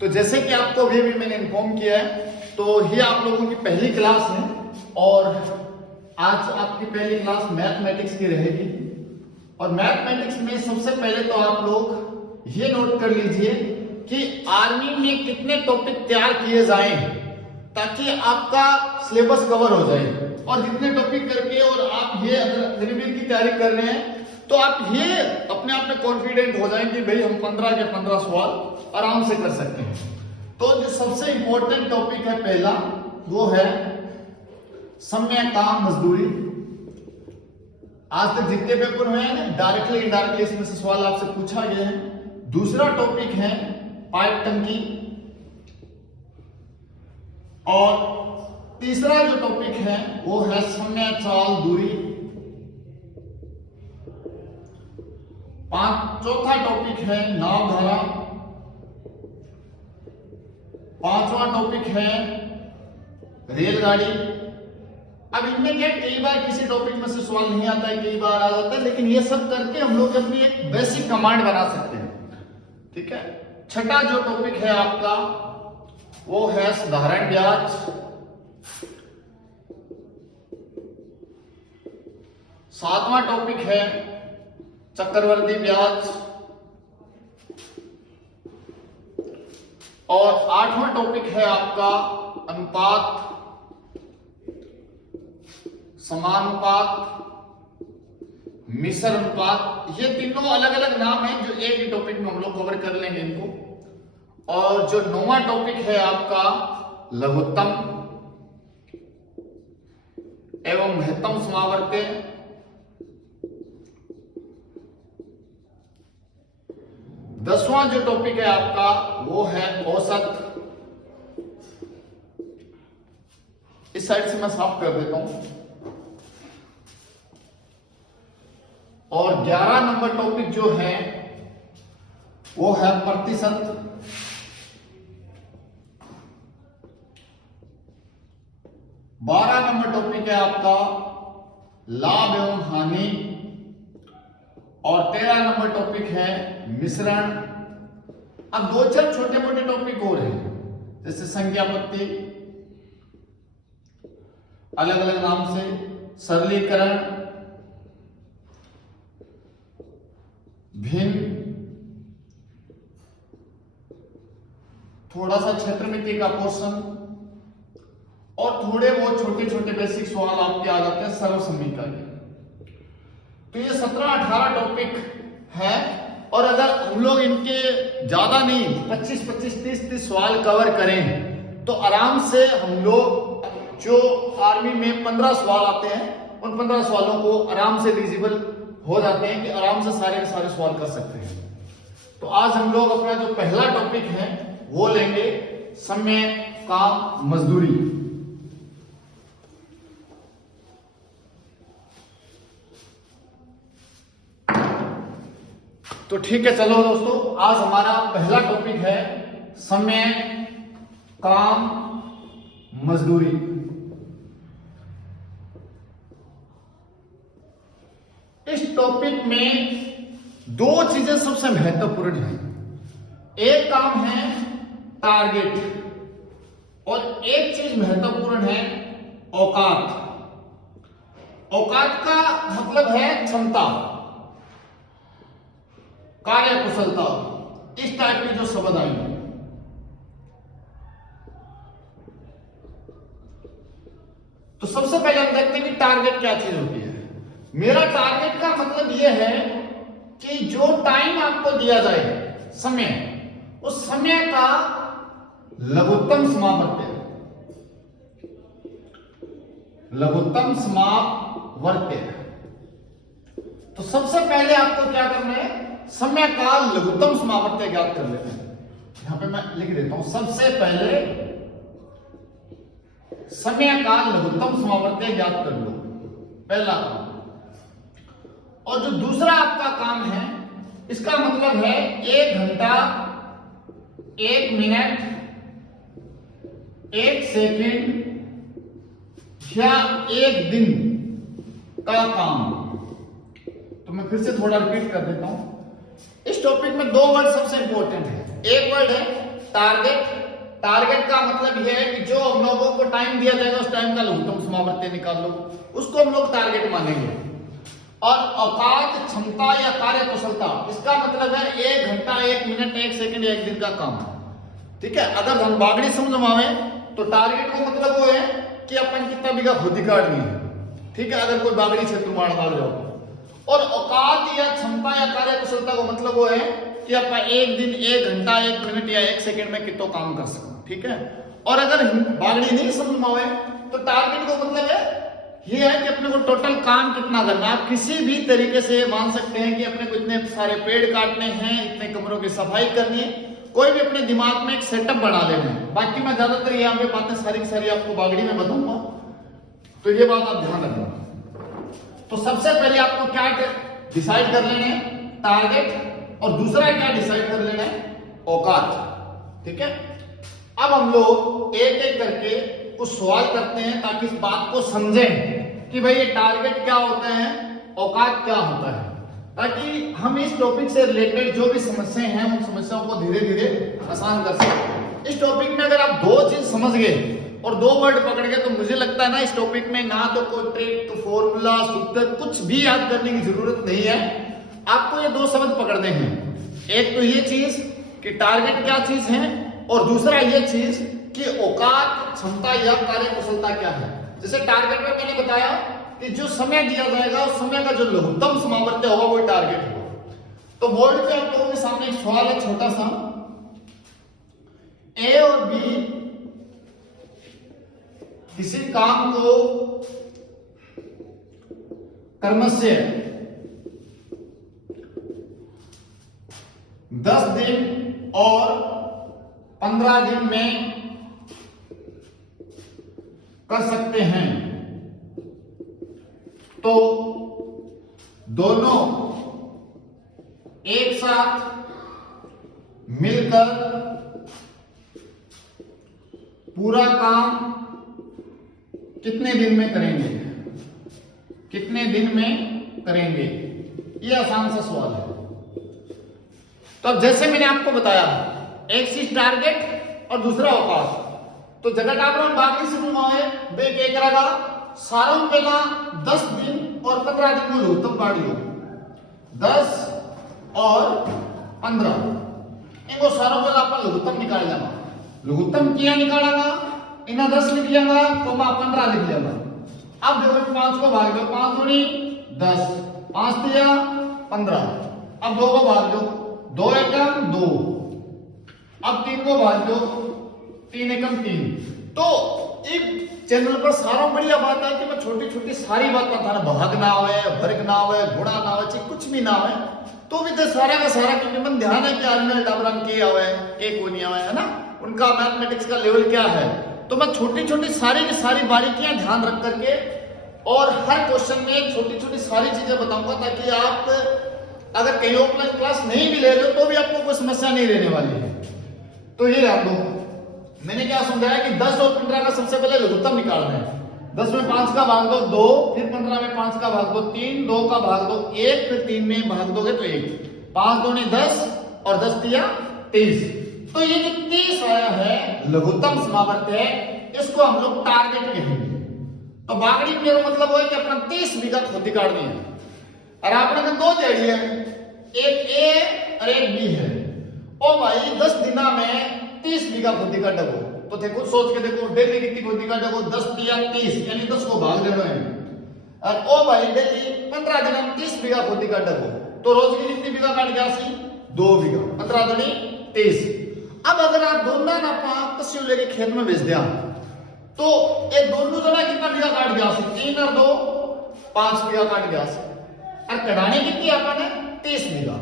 तो जैसे कि आपको अभी मैंने इन्फॉर्म किया है, तो ये आप लोगों की पहली क्लास है और आज आपकी पहली क्लास मैथमेटिक्स की रहेगी। और मैथमेटिक्स में सबसे पहले तो आप लोग ये नोट कर लीजिए कि आर्मी में कितने टॉपिक तैयार किए जाएं ताकि आपका सिलेबस कवर हो जाए। और कितने टॉपिक करके और आप ये अगर रिवीजन की तैयारी कर रहे हैं तो आप ये अपने आप में कॉन्फिडेंट हो जाएं कि भाई हम 15 के 15 सवाल आराम से कर सकते हैं। तो जो सबसे इंपॉर्टेंट टॉपिक है पहला, वो है समय काम मजदूरी। आज तक जितने पेपर हुए हैं डायरेक्टली इनडायरेक्टली इसमें से सवाल आपसे पूछा गया है। दूसरा टॉपिक है पाइप टंकी। और तीसरा जो टॉपिक है वो है समय चाल दूरी। चौथा टॉपिक है नाव धारा। पांचवा टॉपिक है रेलगाड़ी। अब इनमें क्या कई बार किसी टॉपिक में से सवाल नहीं आता है, कई बार आ जाता है, लेकिन ये सब करके हम लोग अपनी एक बेसिक कमांड बना सकते हैं। ठीक है। छठा जो टॉपिक है आपका वो है साधारण ब्याज। सातवां टॉपिक है चक्रवर्ती ब्याज। और आठवां टॉपिक है आपका अनुपात, समानुपात, मिश्र अनुपात। ये तीनों अलग अलग नाम हैं जो एक ही टॉपिक में हम लोग कवर कर लेंगे इनको। और जो 9वां टॉपिक है आपका लघुत्तम एवं महत्तम समावर्त्य। 10वां जो टॉपिक है आपका वो है औसत। इस साइड से मैं साफ कर देता हूं। और 11 नंबर टॉपिक जो है वो है प्रतिशत। 12 नंबर टॉपिक है आपका लाभ एवं हानि। और 13 नंबर टॉपिक है मिश्रण। अब दो चार छोटे मोटे टॉपिक और हैं जैसे संख्यापत्ति, अलग अलग नाम से सरलीकरण, भिन्न, थोड़ा सा क्षेत्रमिति का पोर्शन और थोड़े वो छोटे छोटे बेसिक सवाल आपके आ जाते हैं सर्वसम्मिका के। तो ये 17-18 टॉपिक है। और अगर हम लोग इनके ज्यादा नहीं 25-25-30-30 सवाल कवर करें तो आराम से हम लोग जो आर्मी में 15 सवाल आते हैं उन 15 सवालों को आराम से एलिजिबल हो जाते हैं कि आराम से सारे के सारे सवाल कर सकते हैं। तो आज हम लोग अपना जो पहला टॉपिक है वो लेंगे समय काम मजदूरी। तो ठीक है, चलो दोस्तों, आज हमारा पहला टॉपिक है समय काम मजदूरी। इस टॉपिक में दो चीजें सबसे महत्वपूर्ण हैं। एक काम है टारगेट और एक चीज महत्वपूर्ण है औकात। औकात का मतलब है क्षमता, कार्य कुशलता, इस टाइप के जो शब्द आएंगे। तो सबसे पहले हम देखते हैं कि टारगेट क्या चीज होती है। मेरा टारगेट का मतलब यह है कि जो टाइम आपको दिया जाए समय, उस समय का लघुत्तम समावर्त्य, लघुत्तम समावर्त्य। तो सबसे पहले आपको क्या करना है, समय का लघुत्तम समावर्त्य ज्ञात कर लेते हैं। यहां पे मैं लिख देता हूं, सबसे पहले समय का लघुत्तम समावर्त्य ज्ञात कर लो, पहला काम। और जो दूसरा आपका काम है इसका मतलब है 1 घंटा, 1 मिनट, 1 सेकंड या 1 दिन का काम। तो मैं फिर से थोड़ा रिपीट कर देता हूं। इस टॉपिक में 2 वर्ड सबसे इंपॉर्टेंट है। एक वर्ड है टारगेट। टारगेट का मतलब यह है कि जो हम लोगों को टाइम दिया जाएगा उस टाइम का लघुत्तम समावर्ती निकाल लो, उसको हम लोग टारगेट मानेंगे। और औकात, क्षमता या कार्य कुशलता, इसका मतलब है 1 घंटा 1 मिनट 1 सेकंड या 1 दिन का काम। ठीक है, अगर हम बागड़ी समझावे तो टारगेट को मतलब वो है कि अपन कितना बीघा खुदी काटनी है। ठीक है, अगर कोई बागड़ी क्षेत्र मार जाओ। और औकात या क्षमता या कार्य कुशलता को मतलब वो है कि अपन 1 दिन 1 घंटा 1 मिनट या 1 सेकंड में कितना काम कर सकते। ठीक है, और अगर बागड़ी नहीं समझ में आवे तो टारगेट को मतलब है ये है कि अपने को टोटल काम कितना करना है। आप किसी भी तरीके से मान सकते हैं कि अपने को इतने सारे पेड़ काटने हैं, इतने कमरों की सफाई करनी है, कोई भी अपने दिमाग में एक सेटअप बना लेना है। बाकी मैं ज्यादातर यहाँ पे बातें सारी की सारी आपको बागड़ी में बताऊंगा, तो ये बात आप ध्यान रखना। तो सबसे पहले आपको क्या डिसाइड कर लेना है, टारगेट, और दूसरा क्या डिसाइड कर लेना है, औकात। ठीक है, अब हम लोग एक एक करके कुछ सवाल करते हैं ताकि इस बात को समझें कि भाई ये टारगेट क्या होता है, औकात क्या होता है, ताकि हम इस टॉपिक से रिलेटेड जो भी समस्याएं हैं उन समस्याओं को धीरे धीरे आसान कर सकें। इस टॉपिक में अगर आप 2 चीज समझ गए और 2 वर्ड पकड़ गए तो मुझे लगता है ना इस टॉपिक में ना तो कोई ट्रिक, फॉर्मूला, सूत्र कुछ भी याद करने की जरूरत नहीं है। आपको ये 2 शब्द पकड़ने हैं, एक तो ये चीज कि टारगेट क्या चीज है, और दूसरा ये चीज कि औकात, क्षमता या कार्य कुशलता क्या है। जैसे टारगेट में मैंने बताया कि जो समय दिया जाएगा उस समय का जो लघुत्तम समावर्त्य होगा वो टारगेट होगा। तो बोर्ड पे आप लोगों के सामने एक सवाल है छोटा सा, ए और बी किसी काम को क्रमशः 10 दिन और 15 दिन में कर सकते हैं, तो दोनों एक साथ मिलकर पूरा काम कितने दिन में करेंगे, कितने दिन में करेंगे। ये आसान सा सवाल है। तो अब जैसे मैंने आपको बताया, एक चीज टारगेट और दूसरा औकात। तो जगह आप बाकी से घुमाए बे के करेगा सारों पहला 10 दिन और 15 दिन को लघुत्तम काट लो, 10 और 15 इनको सारों पहला अपन लघुत्तम निकाल लेगा। लघुत्तम किया निकालेगा, इन्हें 10 लिख लेगा तो 15 लिख लेगा। अब देखो 5 को भाग दो, 5 दूनी 10, 5 दिया 15। अब 2 को भाग दो, 2 एकम 2। अब 3 को भाग दो, 3 एकम 3। तो एक चैनल पर सारा बढ़िया बात है कि मैं छोटी छोटी सारी बात बता रहा, भाग ना हो, वर्ग ना हो, गुणा ना हो, चाहे कुछ भी ना हो, तो भी तो सारा का सारा क्योंकि मन ध्यान है कि आजमल डाबराम के आवे के कोनी आवे है ना, उनका मैथमेटिक्स का लेवल क्या है। तो मैं छोटी छोटी सारी की सारी बारीकियां ध्यान रख करके और हर क्वेश्चन में छोटी छोटी सारी चीजें बताऊंगा, ताकि आप अगर कहीं ऑफलाइन क्लास नहीं भी ले रहे हो तो भी आपको कोई समस्या नहीं रहने वाली है। तो ये याद दो, मैंने क्या समझाया कि 10 और 15 का सबसे पहले लघुत्तम निकालना है। 10 में 5 का भाग दो 2, फिर 15 में 5 का भाग दो 3, 2 का भाग दो 1, फिर 3 में भाग दोगे तो 1, 5 दूनी 10 और 10 दिया 30। तो ये जो 30 आया है लघुत्तम समावर्त्य है, इसको हम लोग टारगेट कहेंगे। तो बागड़ी का मतलब वो है कि अपना 30 बीघा खेती काटनी है, और आपने 2 जेड़ी है, एक ए और एक बी है। ओ भाई 10 दिना में 30 बीघा खेती काटो, तो देखो सोच के देखो डेली कितनी खेती काटो, 10 दिया 30 यानी 10 को भाग देना है। और ओ भाई डेली 15 दिन में 30 बीघा खेती काटो, तो रोज की कितनी बीघा काट गया सी 2 बीघा, 15 दूनी 30। अब अगर आप दोनों ना कस्यू लेके खेत में भेज दिया तो ये दोनों जना कितना बीघा काट गया सी, 3 और 2 5 बीघा काट गया सी, और कढ़ानी कितनी आपने 30 बीघा।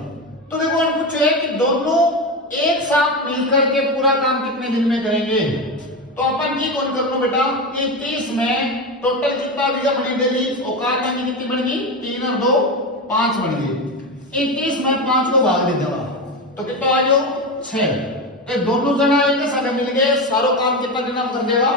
तो देखो हम पूछे कि दोनों एक साथ मिलकर के पूरा काम कितने दिन में करेंगे। तो अपन की कौन कर लो बेटा कि 30 में टोटल कितना बीघा बनी डेली, औकात में कितनी बन गई 3 और 2 5 बन गई। 30 में 5 को भाग दे देगा तो कितना आ गया 6। तो दोनों जना एक साथ मिल गए, सारो काम कितना दिन में कर देगा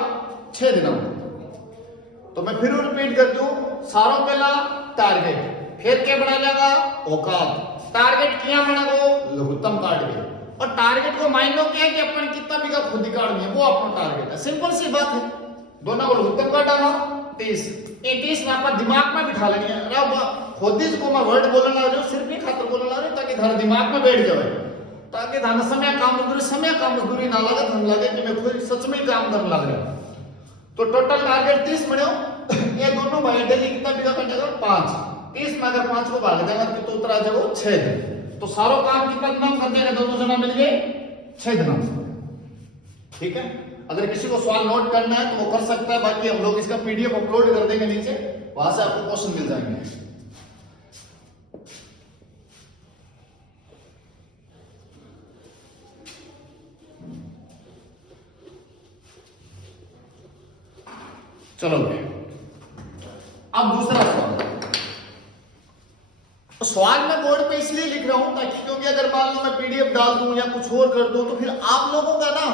6 दिन में। तो मैं फिर रिपीट कर दूं, सारों पहला टारगेट, फिर क्या बना लेगा औकात। टारगेट किया बना को लघुत्तम काट के, और टारगेट को मान लो क्या है कि अपन कितना बीघा खुदी काटनी है, वो अपना टारगेट है। सिंपल सी बात है, दोनों को लघुत्तम का डाला 30, ये 30 ना अपन दिमाग में बिठा लेनी है। खुदी को मैं वर्ड बोलने लग रहा हूँ, सिर्फ ही खातर बोलने लग रहा हूँ ताकि थारे दिमाग में बैठ जाए, ताकि थाने समय का मजदूरी ना लगे, हम लगे कि मैं खुद सच में काम करने लग रहा हूँ। तो टोटल टारगेट 30 बने, ये दोनों भाई डेली कितना बीघा कटेगा 5, 30 में अगर 5 को भाग देगा तो उत्तर आ जाएगा 6 दिन। तो सारा काम कितना दिन कर देगा, दोनों जना मिल गए 6 दिन। ठीक है, अगर किसी को सवाल नोट करना है तो वो कर सकता है, बाकी हम लोग इसका पीडीएफ अपलोड कर देंगे नीचे, वहां से आपको क्वेश्चन मिल जाएंगे। चलो अब दूसरा सवाल। सवाल मैं बोर्ड पे इसलिए लिख रहा हूं ताकि, क्योंकि अगर मान लो मैं पीडीएफ डाल दूं या कुछ और कर दूं तो फिर आप लोगों का ना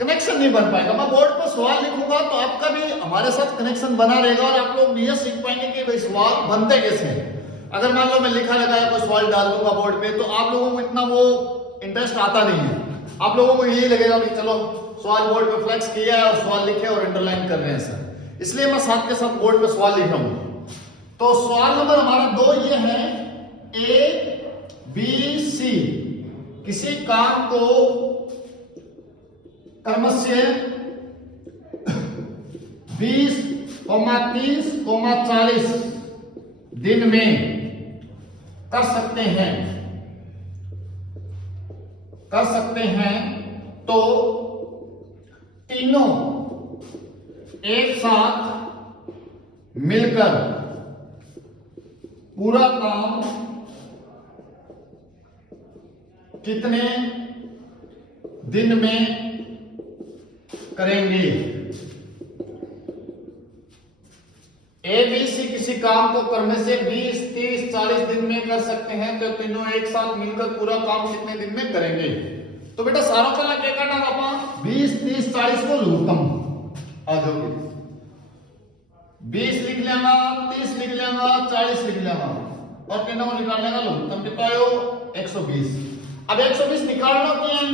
कनेक्शन नहीं बन पाएगा। मैं बोर्ड पर सवाल लिखूंगा तो आपका भी हमारे साथ कनेक्शन बना रहेगा और आप लोग भी ये सीख पाएंगे कि भाई सवाल बनते कैसे हैं। अगर मान लो मैं लिखा लगाया कोई सवाल डाल दूंगा बोर्ड पे तो आप लोगों को इतना वो इंटरेस्ट आता नहीं है। आप लोगों को यही लगेगा कि चलो सवाल बोर्ड पे फ्लेक्स किया है और सवाल लिखे और अंडरलाइन कर रहे हैं सर, इसलिए मैं साथ के साथ बोर्ड पे सवाल लिख रहा हूं। तो सवाल नंबर हमारा 2 ये है, ए बी सी किसी काम को क्रमशः 20, 30, 40 दिन में कर सकते हैं तो तीनों एक साथ मिलकर पूरा काम कितने दिन में करेंगे। ए बी सी किसी काम को करने से 20, 30, 40 दिन में कर सकते हैं तो तीनों एक साथ मिलकर पूरा काम कितने दिन में करेंगे। तो बेटा सारा पहला क्या करना है, आप 20, 30, 40 को लघुत्तम आ जाओगे, 20 लिख लेगा, 30 लिख लेगा, 40 लिख लेगा और तीनों को निकालने का लघुत्तम कितना आयो 120। अब 120 निकालना क्या है,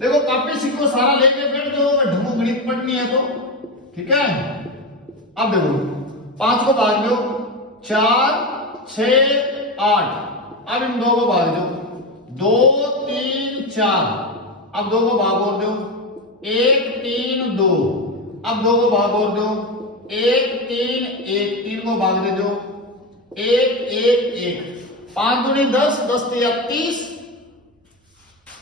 देखो कॉपी सीखो सारा लेके बैठ जाओ, ढंगो गणित पढ़नी है तो ठीक है। अब देखो 5 को भाग दो 4, 6, 8, अब इन 2 को भाग दो 2, 3, 4, अब 2 को भाग और दो 1, 3, 2, अब 2 को भाग और दो 1, 3, 1, 3 को भाग दे दो 1, 1, 1, 5 दूनी 10, 10 तिया 30,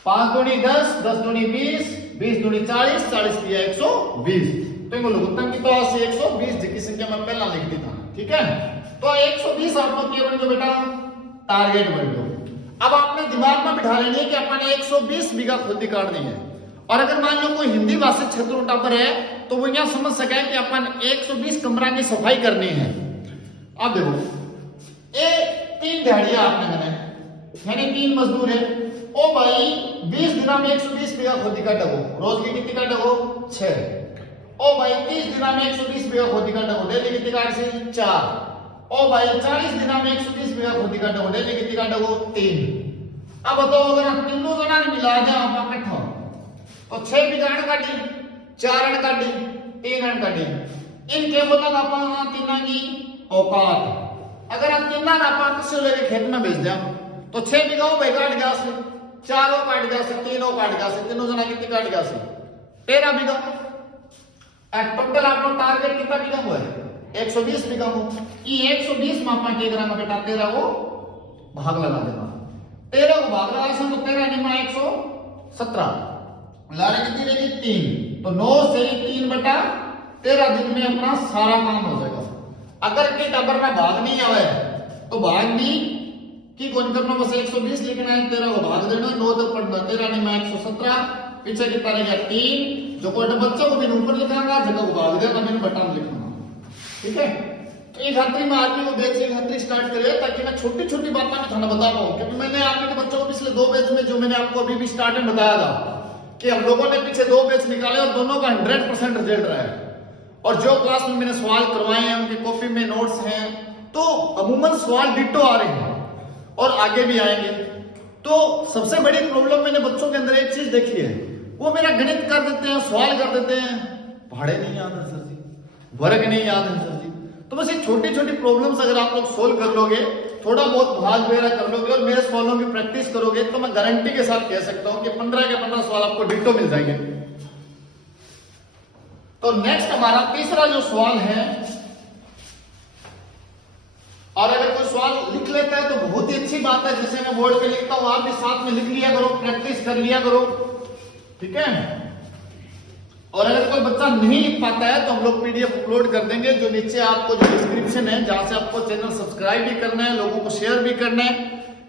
5 दूनी 10, 10 दूनी 20, 20 दूनी 40, 40 तिया 120। तो इनको लघुत्तम कितना 120 की संख्या मैं पहला लिख देता, ठीक है। तो 120 आपको क्या बन गया बेटा, टारगेट बन गया। अब आपने दिमाग में बिठा लेनी है कि अपन 120 बीघा खुदी काटनी है। और अगर मान लो कोई हिंदी भाषी क्षेत्र उठा पर है तो वो यहां समझ सके कि अपन 120 कमरा की सफाई करनी है। अब देखो ये 3 दिहाड़ियां आपने मैंने यानी 3 मजदूर है, ओ भाई 20 दिनों में 120 बीघा खुदी काटो, रोज की कितनी काटो 6, ओ भाई 30 दिनों में 120 बीघा खुदी काटो, डेली कितनी काट से 4, ओ भाई 40 दिनों में 120 बीघा खुदी काटो, डेली कितनी काटो 3। अब बताओ अगर हम तीनों जना ने मिला दिया आप इकट्ठा तो 6 बीघा अण काटी, 4 अण काटी, 3 अण काटी, इनके बोला अपन तीना की औकात। अगर हम तीना ना अपन किसी लेके खेत में भेज दिया तो 6 बीघा भाई काट गया से, 4 काट गया से, 3 काट गया से, तीनों जना कितनी काट गया से 13 बीघा। टोटल आप लोग टारगेट कितना बीघा हुआ है 120 बीघा हो। ये 120 में अपन क्या करेंगे बेटा 13 को भाग लगा देना, 13 को भाग लगा से तो 13 निमा 117, लारे कितनी रहेगी 3, तो 9 से 3 बटा 13 दिन में अपना सारा काम हो जाएगा। अगर के टबर में भाग नहीं आवे तो भाग नहीं की कौन करना, बस 120 लिखना है, 13 को भाग देना, 9 तक पढ़ना, 13 निमा 117, पीछे कितना रहेगा 3, जो कोई बच्चों को मैंने ऊपर लिखाऊंगा, जगह को भाग देना, मैंने बटन लिखूंगा, ठीक है। तो एक हफ्ते में आदमी को बैच एक हफ्ते स्टार्ट करे ताकि मैं छोटी छोटी बातें में थाना बता पाऊं, क्योंकि मैंने आगे के बच्चों को पिछले 2 बैच में जो मैंने आपको अभी भी स्टार्ट में बताया था कि हम लोगों ने पीछे 2 बैच निकाले और दोनों का 100% रिजल्ट रहा है। और जो क्लास में मैंने सवाल करवाए हैं उनकी कॉपी में नोट्स हैं, तो अमूमन सवाल डिट्टो आ रहे हैं और आगे भी आएंगे। तो सबसे बड़ी प्रॉब्लम मैंने बच्चों के अंदर एक चीज देखी है, वो मेरा गणित कर देते हैं, सवाल कर देते हैं, पहाड़े नहीं याद है सर जी, वर्ग नहीं याद है सर जी। तो बस ये छोटी छोटी प्रॉब्लम्स अगर आप लोग सोल्व कर लोगे, थोड़ा बहुत भाग वगैरह कर लोगे और मेरे सवालों की प्रैक्टिस करोगे, तो मैं गारंटी के साथ कह सकता हूं कि 15 के 15 सवाल आपको डिटो मिल जाएंगे। तो नेक्स्ट हमारा तीसरा जो सवाल है, और अगर कोई सवाल लिख लेता है तो बहुत ही अच्छी बात है, जैसे मैं बोर्ड पे लिखता हूं आप भी साथ में लिख लिया करो, प्रैक्टिस कर लिया करो, ठीक है। और अगर कोई बच्चा नहीं लिख पाता है तो हम लोग पीडीएफ अपलोड कर देंगे, जो नीचे आपको जो डिस्क्रिप्शन है, जहां से आपको चैनल सब्सक्राइब भी करना है, लोगों को शेयर भी करना है,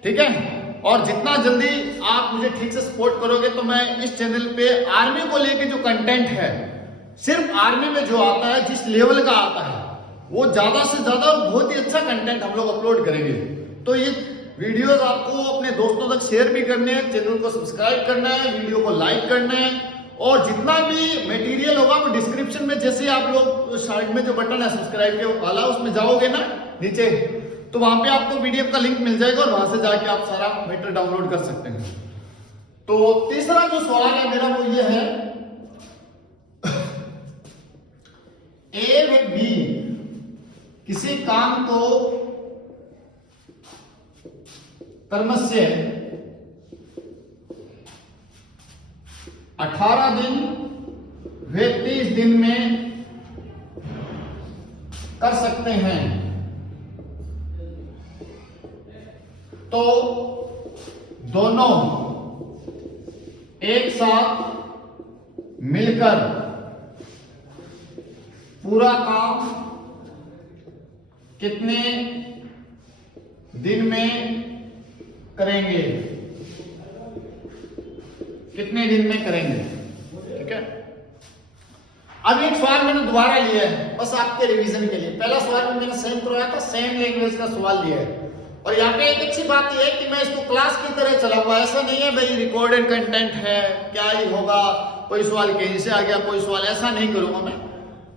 ठीक है। और जितना जल्दी आप मुझे ठीक से सपोर्ट करोगे तो मैं इस चैनल पे आर्मी को लेके जो कंटेंट है, सिर्फ आर्मी में जो आता है, जिस लेवल का आता है, वो ज्यादा से ज्यादा बहुत ही अच्छा कंटेंट हम लोग अपलोड करेंगे। तो ये वीडियोस आपको अपने दोस्तों तक शेयर भी करने हैं, चैनल को सब्सक्राइब करना है, वीडियो को लाइक करना है, और जितना भी मटेरियल होगा वो डिस्क्रिप्शन में, जैसे आप लोग साइड में जो बटन है सब्सक्राइब के वाला, उसमें जाओगे ना नीचे, तो वहां पे आपको पीडीएफ का लिंक मिल जाएगा और वहां से जाके आप सारा मैटर डाउनलोड कर सकते हैं। तो तीसरा जो सवाल है मेरा वो ये है, ए व बी किसी काम को क्रमशः 18 दिन व 30 दिन में कर सकते हैं, तो दोनों एक साथ मिलकर पूरा काम कितने दिन में करेंगे, कितने दिन में करेंगे, ठीक है। अब एक सवाल मैंने दोबारा लिया है बस आपके रिवीजन के लिए। पहला सवाल में मैंने सेम करवाया था, सेम लैंग्वेज का सवाल लिया है। और यहाँ पे एक अच्छी बात यह है कि मैं इसको क्लास की तरह चला हुआ, ऐसा नहीं है भाई रिकॉर्डेड कंटेंट है क्या ही होगा, कोई सवाल कहीं से आ गया, कोई सवाल, ऐसा नहीं करूंगा मैं,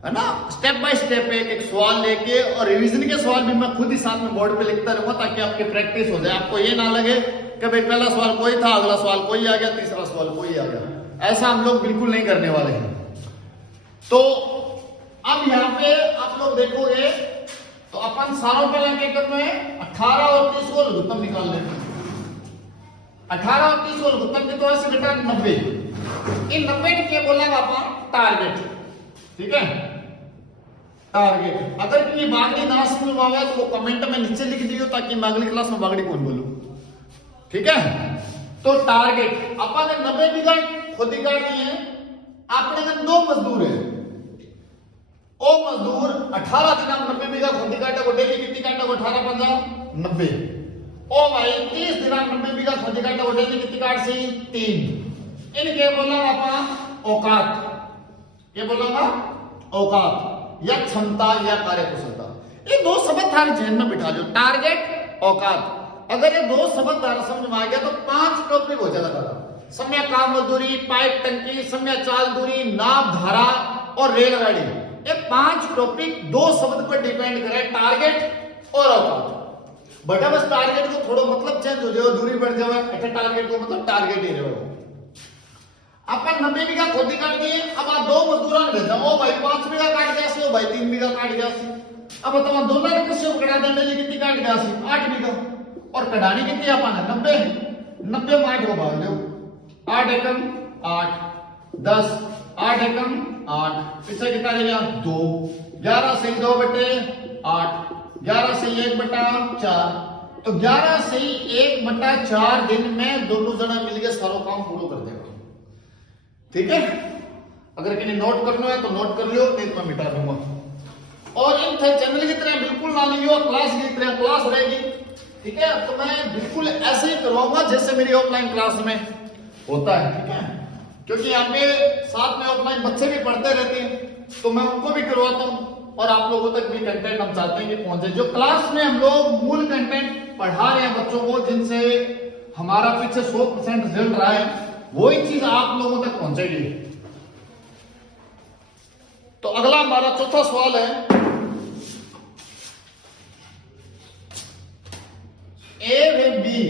है ना। स्टेप बाय स्टेप एक एक सवाल लेके, और रिवीजन के सवाल भी मैं खुद ही साथ में बोर्ड पे लिखता रहूंगा, ताकि आपकी प्रैक्टिस हो जाए। आपको ये ना लगे कि भाई पहला सवाल कोई था, अगला सवाल कोई आ गया, तीसरा सवाल कोई आ गया, ऐसा हम लोग बिल्कुल नहीं करने वाले हैं। तो अब यहाँ पे आप लोग देखोगे तो अपन सारों पहले क्या करना है, 18 और 30 को लघुत्तम निकाल लेते हैं। 18 और 30 को लघुत्तम कितना से बेटा 90। इन 90 के बोला अपन टारगेट, ठीक है, टारगेट। अगर ये बागड़ी ना समझ में आवे तो वो कमेंट में नीचे लिख दियो, ताकि मैं अगली क्लास में बागड़ी कौन बोलूं, ठीक है। तो टारगेट अपन ने 90 बीघा खुद ही काट दिए हैं, अपने में 2 मजदूर है, ओ मजदूर 18 दिन 90 बीघा खुदी काटा को डेली कितनी काटा को 18 50 90। ओ भाई 30 दिन 90 बीघा खुदी काटा को डेली कितनी काट सी 3। इनके बोला अपन औकात, ये बोला औकात या क्षमता या कार्यकुशलता। ये दो शब्द थारे जहन में बिठा दो, टारगेट औकात। अगर ये दो शब्द थारे समझ में आ गया तो 5 टॉपिक हो जाएगा दादा। समय काम मजदूरी, पाइप टंकी, समय चाल दूरी, नाव धारा और रेलगाड़ी, ये 5 टॉपिक 2 शब्द पर डिपेंड करे, टारगेट और औकात। बटा बस टारगेट को थोड़ा मतलब चेंज हो जाए, दूरी बढ़ जाए, अच्छा टारगेट को मतलब टारगेट ही रहे। अपन 90 बीघा खोदी काट दिए, अब आप 2 मजदूर भेजा, ओ भाई 5 बीघा काट गया सी, ओ भाई 3 बीघा काट गया सी। अब तुम दोनों ने किसी को कटा देने लिए कितनी काट गया सी 8 बीघा, और कटानी कितनी अपन है 90 में 8 को भाग दो, 8 एकम 8 10, 8 एकम 8, पीछे कितना रह गया 2, 11 से 2 बटे 8, 11 से 1 बटा 4, तो 11 से 1 बटा 4 दिन में दोनों जना मिलकर सारा काम पूरा कर देगा, ठीक है। अगर किन्हीं नोट करना है तो नोट कर लियो, नहीं तो मैं मिटा दूंगा। और इन चैनल की तरह बिल्कुल ना लियो, क्लास की तरह क्लास रहेगी, ठीक है। तो मैं बिल्कुल ऐसे ही करवाऊंगा जैसे मेरी ऑफलाइन क्लास में होता है, ठीक है, क्योंकि यहाँ पे साथ में ऑफलाइन बच्चे भी पढ़ते रहते हैं, तो मैं उनको भी करवाता हूँ, और आप लोगों तक भी कंटेंट हम चाहते हैं कि पहुंचे। जो क्लास में हम लोग मूल कंटेंट पढ़ा रहे हैं बच्चों को, जिनसे हमारा पीछे 100% रिजल्ट रहा है, वही चीज आप लोगों तक पहुंचेगी। तो अगला हमारा चौथा सवाल है, ए व बी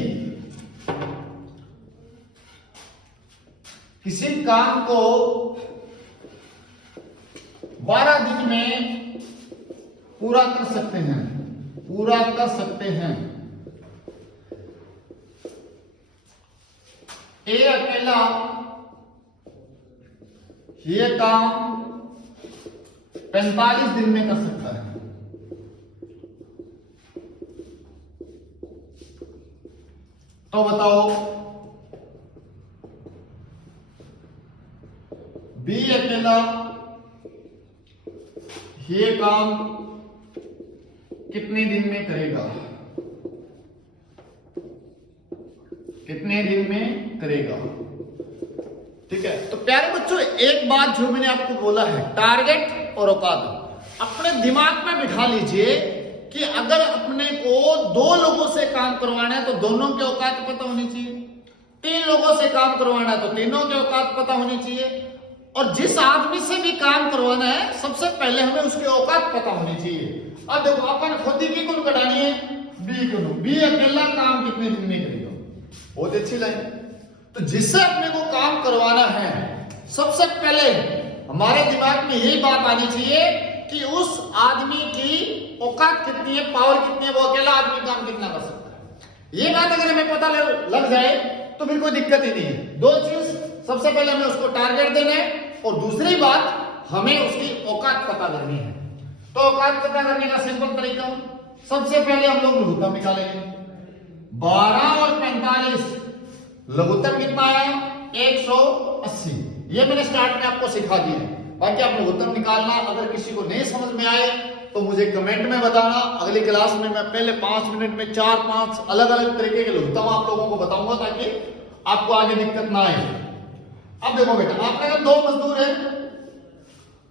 किसी काम को 12 दिन में पूरा कर सकते हैं, पूरा कर सकते हैं। ए अकेला ये काम 45 दिन में कर सकता है। तो बताओ बी अकेला ये काम कितने दिन में करेगा, कितने दिन में करेगा? ठीक है, तो प्यारे बच्चों एक बात जो मैंने आपको बोला है, टारगेट और औकात अपने दिमाग में बिठा लीजिए कि अगर अपने को 2 लोगों से काम करवाना है तो दोनों के औकात पता होनी चाहिए, 3 लोगों से काम करवाना है तो तीनों के औकात पता होनी चाहिए, और जिस आदमी से भी काम करवाना है सबसे पहले हमें उसके औकात पता होनी चाहिए। अब देखो अपन खुद ही की कुल कटानी है, बी को, बी अकेला काम कितने दिन में करेगा, बहुत अच्छी लाइन। तो जिससे अपने को काम करवाना है सबसे पहले हमारे दिमाग में यही बात आनी चाहिए कि उस आदमी की औकात कितनी है, पावर कितनी है, वो अकेला आदमी काम कितना कर सकता है। ये बात अगर हमें पता लग जाए तो फिर कोई दिक्कत ही नहीं है। 2 चीज, सबसे पहले हमें उसको टारगेट देना है और दूसरी बात हमें उसकी औकात पता करनी है। तो औकात पता करने का सिंपल तरीका, सबसे पहले हम लोग लघुत्तम निकालेंगे। 12 और 45 लघुत्तम कितना है, 180। ये मैंने स्टार्ट में आपको सिखा दिया है, बाकी आप लघुत्तम निकालना अगर किसी को नहीं समझ में आए तो मुझे कमेंट में बताना। अगली क्लास में मैं पहले 5 मिनट में 4-5 अलग अलग तरीके के लघुत्तम आप लोगों को बताऊंगा ताकि आपको आगे दिक्कत ना आए। अब देखो बेटा, आपके अगर 2 मजदूर हैं,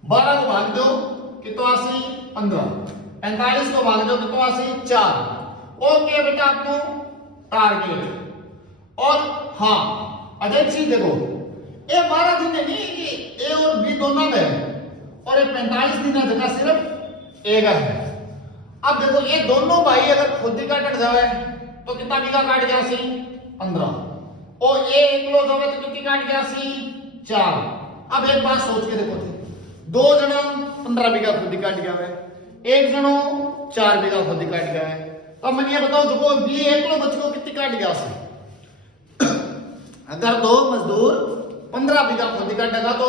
12 को भाग दो कितना 80, 15, 45 को भाग दो कितना 80, 4। ओके बेटा, आपको टारगेट। और हाँ अजय चीज देखो, ये 12 दिन नहीं, ये ए और बी दोनों में और ये 45 दिन है जगह सिर्फ एक है। अब देखो ये दोनों भाई अगर खुद ही काट जाए तो कितना बीघा काट गया सी, 15, और ये एक लोग हो तो कितनी काट गया सी, 4। अब एक बात सोच के देखो, 2 जना 15 बीघा खुद ही काट गया है, 1 जनो 4 बीघा खुद ही काट गया है। तो मैं ये बताओ देखो बी एक लोग बच को कितनी काट गया सी। अगर 2 मजदूर 15 बीघा खुद काटेगा तो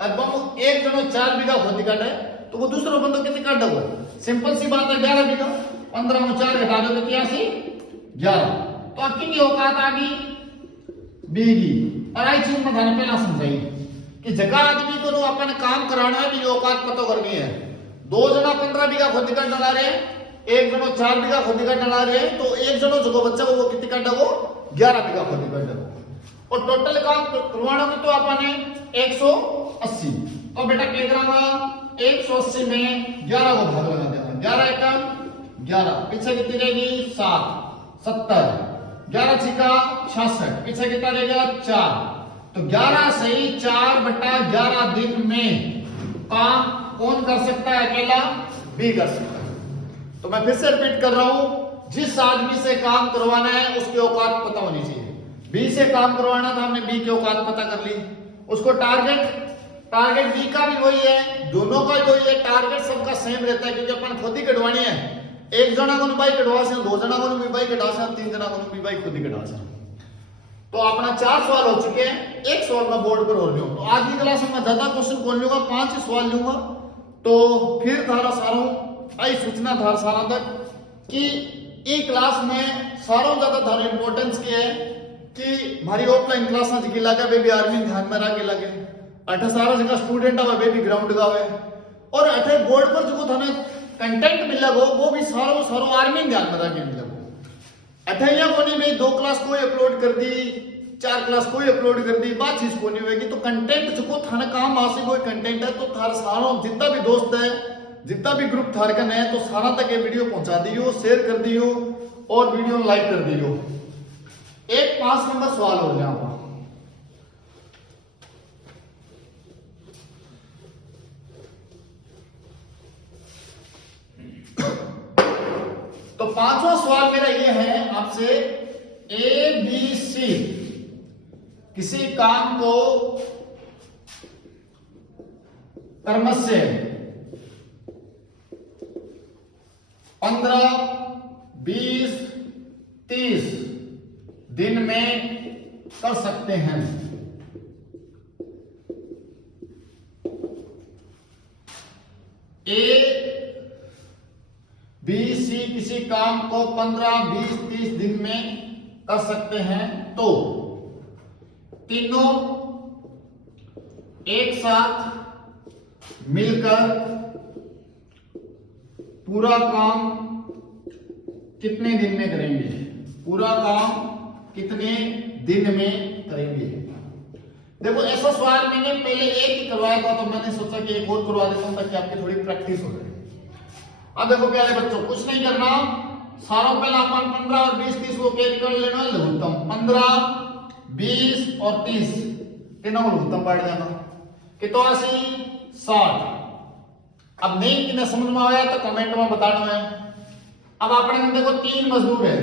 अब 1 जनो 4 बीघा खुद काटे तो वो दूसरा बंदो कितनी काट देगा, सिंपल सी बात है 11 बीघा। 15 में 4 घटा दो तो क्या सी 11। तो अब कितनी औकात आ गई, बी की। और आई चीज में ध्यान पहला समझाइए कि जगह आदमी को अपन काम कराना है भी औकात पता करनी है। 2 जना 15 बीघा खुद काट डाला रहे, 1 जनो 4 बीघा खुद काट डाला रहे, तो 1 जनो जो बच्चा वो कितनी काटा, वो 11 बीघा खुद काट डाला। और टोटल काम करवाना तो अपन है 180। तो बेटा कितना 180 में 11 को भाग लगा देना, 11 एकम 11, पीछे कितनी रहेगी 7, 70, 11 छिका 66, पीछे कितना रहेगा 4। तो 11 सही 4/11 दिन में काम कौन कर सकता है, अकेला बी कर सकता है। तो मैं फिर से रिपीट कर रहा हूं, जिस आदमी से काम करवाना है उसकी औकात पता होनी चाहिए। बी से काम करवाना था, हमने बी की औकात पता कर ली। उसको टारगेट बी का भी वही है, दोनों का वही है, टारगेट सबका सेम रहता है क्योंकि अपन खुद ही कटवानी है। 1 जना को बाई कटवा से, 2 जना को भी बाई कटवा से, 3 जना को भी बाई खुद ही कटवा से। तो अपना 4 सवाल हो चुके हैं, 1 सवाल मैं बोर्ड पर और लूंगा। तो आज की क्लास में मैं ज्यादा क्वेश्चन कौन लूंगा, 5 ही सवाल लूंगा। तो फिर थारा सारों आई सूचना थार सारा तक कि ई क्लास में सारों ज्यादा थारा इंपॉर्टेंस के है कि हमारी ऑफलाइन क्लास जी लगे बेबी आर्मी ध्यान में रख लगे, अठे सारा जगह स्टूडेंट आवे बेबी ग्राउंड गावे, और अठे बोर्ड पर जो थाने कंटेंट मिल लगो वो भी सारो आर्मी ध्यान में रख मिल लगो। अठे या कोनी में 2 क्लास कोई अपलोड कर दी, 4 क्लास कोई अपलोड कर दी, बात चीज कोनी होगी। तो कंटेंट जो थाने काम आसी कोई कंटेंट है तो थार सारों जितना भी दोस्त है, जितना भी ग्रुप थार कन है, तो सारा तक ये वीडियो पहुंचा दियो, शेयर कर दियो और वीडियो लाइक कर दियो। एक 5 नंबर सवाल हो गया आपका। तो 5वां सवाल मेरा ये है आपसे, ABC किसी काम को क्रमशः 15, 20, 30 दिन में कर सकते हैं। ए, बी, सी किसी काम को 15, 20, 30 दिन में कर सकते हैं तो तीनों एक साथ मिलकर पूरा काम कितने दिन में करेंगे? पूरा काम कितने दिन में करेंगे? देखो ऐसा सवाल मैंने पहले एक ही करवाया था, तो मैंने सोचा कि एक और करवा देता हूं ताकि आपकी थोड़ी प्रैक्टिस हो जाए। अब देखो प्यारे बच्चों, कुछ नहीं करना, सारों पहले अपन 15 और 20, 30 को कैरी कर लेना है लघुत्तम। 15, 20 और 30 तीनों लघुत्तम पढ़ लेना कि तो 80, 60। अब नहीं कितना समझ में आया तो कमेंट में बताना है। अब आपने देखो 3 मजदूर है,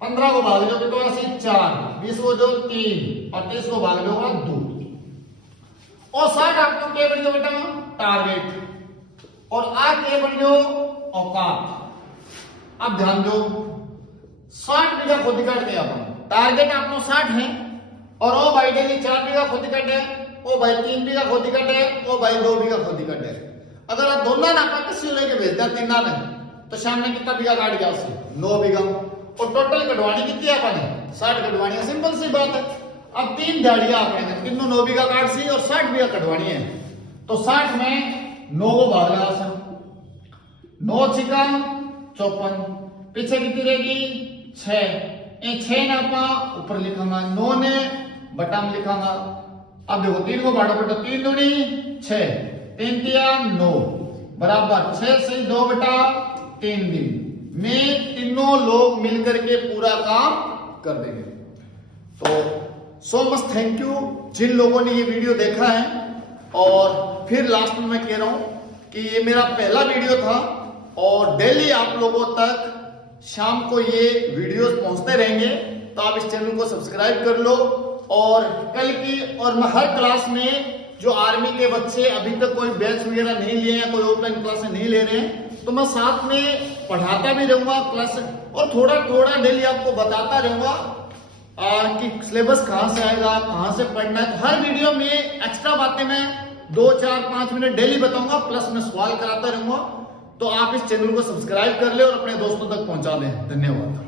15 को भाग लो तो 80, 4, 20 को जो 3 और 30 को भाग लो 2 और 60 आपको क्या बन गया बेटा? टारगेट। और आ क्या बन गया? औकात। अब ध्यान दो, 60 बीघा खोदी काट दिया अपन, टारगेट आपको 60 है और ओ भाई डेली 4 बीघा खोदी काट है, ओ भाई 3 बीघा खोदी काट है, ओ भाई 2 बीघा खोदी काट है। अगर आप दोनों नाका किसी लेके भेज दिया 3 ने तो शाम में कितना बीघा काट गया उससे? 9 बीघा। और टोटल कटवानी कितनी है अपन? 60 कटवानी है। सिंपल सी बात है। अब 3 दिहाड़ियां आपने तीनों 9 बीघा काट सी और 60 बीघा कटवानी है, तो 60 में 9 को भाग लगा सर, 9 छिका 54, पीछे कितनी रहेगी? 6। 6 ना पा ऊपर लिखांगा, 9 ने बटा में लिखांगा। अब देखो 3 को बांटो बेटा, 3 दूनी 6, 3 तिया 9 बराबर 6 से 2 बटा 3 दिन में तीनों लोग मिलकर के पूरा काम कर देंगे। तो सो मच थैंक यू जिन लोगों ने ये वीडियो देखा है। और फिर लास्ट में मैं कह रहा हूं कि ये मेरा पहला वीडियो था और डेली आप लोगों तक शाम को ये वीडियोस पहुंचते रहेंगे, तो आप इस चैनल को सब्सक्राइब कर लो। और कल की और मैं हर क्लास में जो आर्मी के बच्चे अभी तक कोई बैच वगैरह नहीं लिए हैं, कोई ऑफलाइन क्लासेस नहीं ले रहे हैं, तो मैं साथ में पढ़ाता भी रहूंगा क्लास और थोड़ा थोड़ा डेली आपको बताता रहूंगा कि सिलेबस कहां से आएगा, कहां से पढ़ना है। तो हर वीडियो में एक्स्ट्रा बातें मैं 2, 4, 5 मिनट डेली बताऊंगा, प्लस मैं सवाल कराता रहूंगा। तो आप इस चैनल को सब्सक्राइब कर ले और अपने दोस्तों तक पहुंचा दें। धन्यवाद।